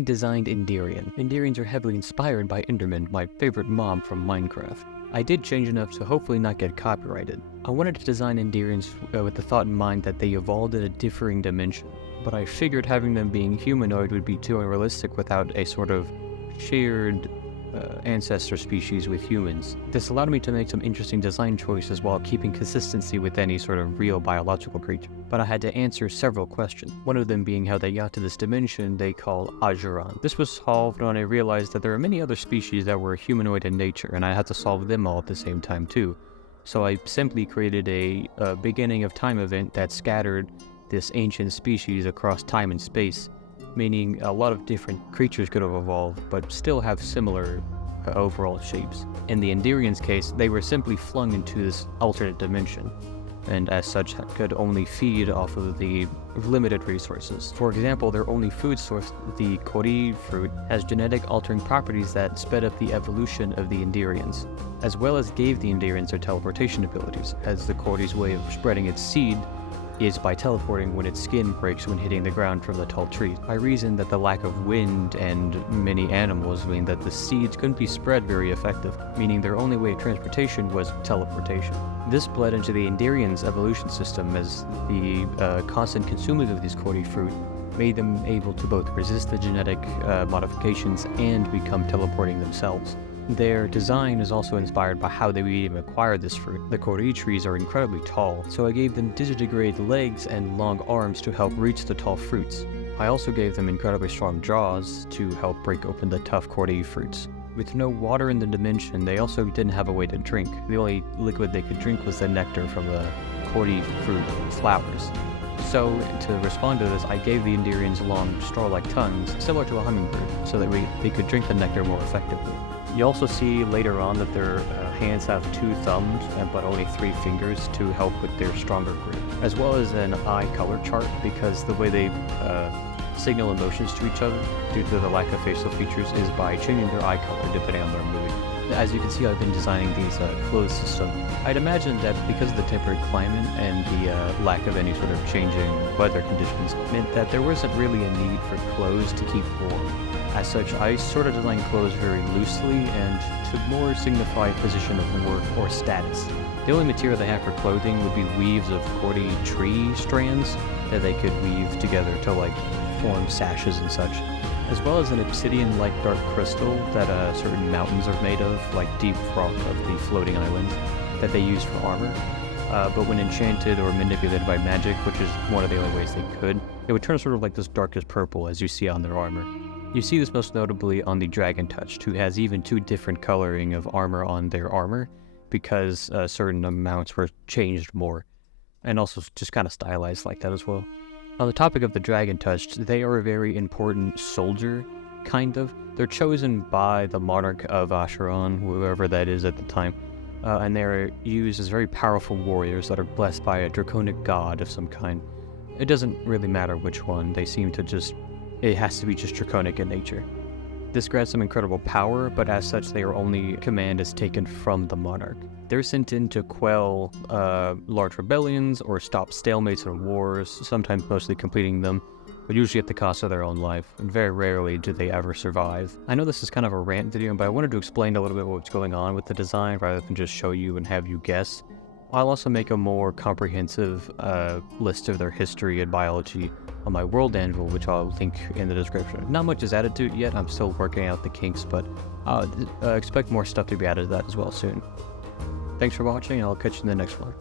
I designed Indirian. Indirians are heavily inspired by Enderman, my favorite mob from Minecraft. I did change enough to hopefully not get copyrighted. I wanted to design Indirians with the thought in mind that they evolved in a differing dimension, but I figured having them being humanoid would be too unrealistic without a sort of shared ancestor species with humans. This allowed me to make some interesting design choices while keeping consistency with any sort of real biological creature. But I had to answer several questions, one of them being how they got to this dimension they call Ajuran. This was solved when I realized that there are many other species that were humanoid in nature, and I had to solve them all at the same time too. So I simply created a beginning of time event that scattered this ancient species across time and space, meaning a lot of different creatures could have evolved, but still have similar overall shapes. In the Indirians' case, they were simply flung into this alternate dimension, and as such could only feed off of the limited resources. For example, their only food source, the kori fruit, has genetic altering properties that sped up the evolution of the Indirians, as well as gave the Indirians their teleportation abilities, as the kori's way of spreading its seed is by teleporting when its skin breaks when hitting the ground from the tall trees. I reasoned that the lack of wind and many animals mean that the seeds couldn't be spread very effective, meaning their only way of transportation was teleportation. This bled into the Indirians' evolution system, as the constant consuming of these kori fruit made them able to both resist the genetic modifications and become teleporting themselves. Their design is also inspired by how they would even acquire this fruit. The kori trees are incredibly tall, so I gave them digitigrade legs and long arms to help reach the tall fruits. I also gave them incredibly strong jaws to help break open the tough kori fruits. With no water in the dimension, they also didn't have a way to drink. The only liquid they could drink was the nectar from the kori fruit flowers. So, to respond to this, I gave the Indirians long straw-like tongues, similar to a hummingbird, so that they could drink the nectar more effectively. You also see later on that their hands have 2 thumbs, but only 3 fingers to help with their stronger grip, as well as an eye color chart, because the way they signal emotions to each other due to the lack of facial features is by changing their eye color depending on their mood. As you can see, I've been designing these clothes system. I'd imagine that because of the temperate climate and the lack of any sort of changing weather conditions meant that there wasn't really a need for clothes to keep warm. As such, I sort of designed clothes very loosely and to more signify position of work or status. The only material they have for clothing would be weaves of kori tree strands that they could weave together to form sashes and such, as well as an obsidian-like dark crystal that certain mountains are made of, like deep rock of the floating islands, that they use for armor. But when enchanted or manipulated by magic, which is one of the only ways they could, it would turn sort of like this darkest purple as you see on their armor. You see this most notably on the Dragon Touched, who has even 2 different coloring of armor on their armor, because certain amounts were changed more, and also just kind of stylized like that as well. On the topic of the Dragon Touched, they are a very important soldier, kind of. They're chosen by the monarch of Ajuran, whoever that is at the time, and they're used as very powerful warriors that are blessed by a draconic god of some kind. It doesn't really matter which one, they seem to just... it has to be just draconic in nature. This grants them incredible power, but as such their only command is taken from the monarch. They're sent in to quell large rebellions or stop stalemates in wars, sometimes mostly completing them, but usually at the cost of their own life, and very rarely do they ever survive. I know this is kind of a rant video, but I wanted to explain a little bit what's going on with the design rather than just show you and have you guess. I'll also make a more comprehensive list of their history and biology on my world anvil, which I'll link in the description. Not much is added to it yet, I'm still working out the kinks, but expect more stuff to be added to that as well soon. Thanks for watching, and I'll catch you in the next one.